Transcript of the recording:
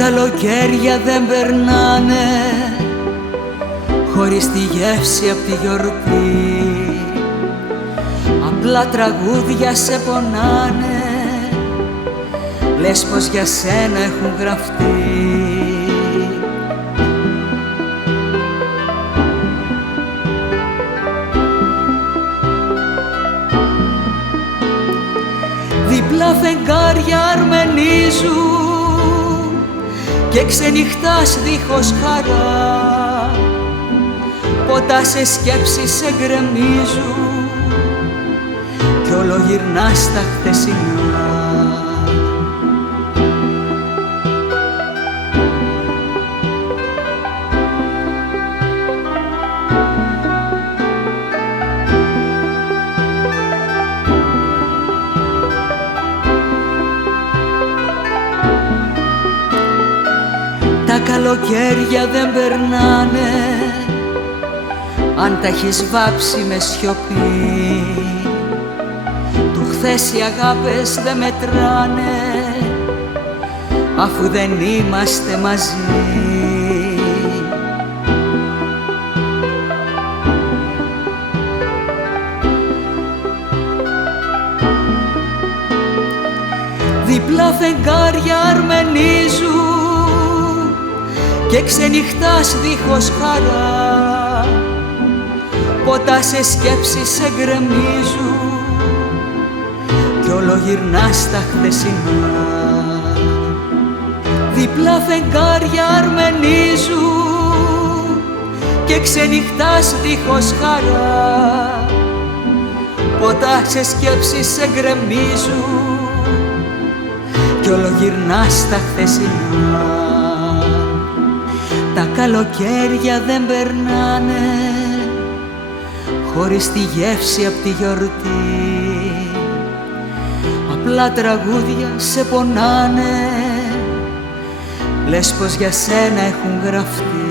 καλοκαίρια δεν περνάνε χωρίς τη γεύση απ' τη γιορτή. Απλά τραγούδια σε πονάνε, λες πως για σένα έχουν γραφτεί. Διπλά φεγγάρια αρμενίζουν και ξενυχτάς δίχως χαρά. Ποτά σε σκέψεις σε γκρεμίζουν κι όλο γυρνάς στα χθεσινά. Τα καλοκαίρια δεν περνάνε αν τα έχεις βάψει με σιωπή. Του χθες οι αγάπες δεν μετράνε αφού δεν είμαστε μαζί. Διπλά φεγγάρια αρμενίζουν και ξενυχτάς δίχως χαρά. Ποτά σε σκέψεις σε γκρεμίζουν κι όλο γυρνάς στα χθεσινά. Διπλά φεγγάρια αρμενίζουν και ξενυχτάς δίχως χαρά. Ποτά σε σκέψεις σε γκρεμίζουν κι όλο γυρνάς στα χθεσινά. Τα καλοκαίρια δεν περνάνε χωρίς τη γεύση απ' τη γιορτή. Απλά τραγούδια σε πονάνε, λες πως για σένα έχουν γραφτεί.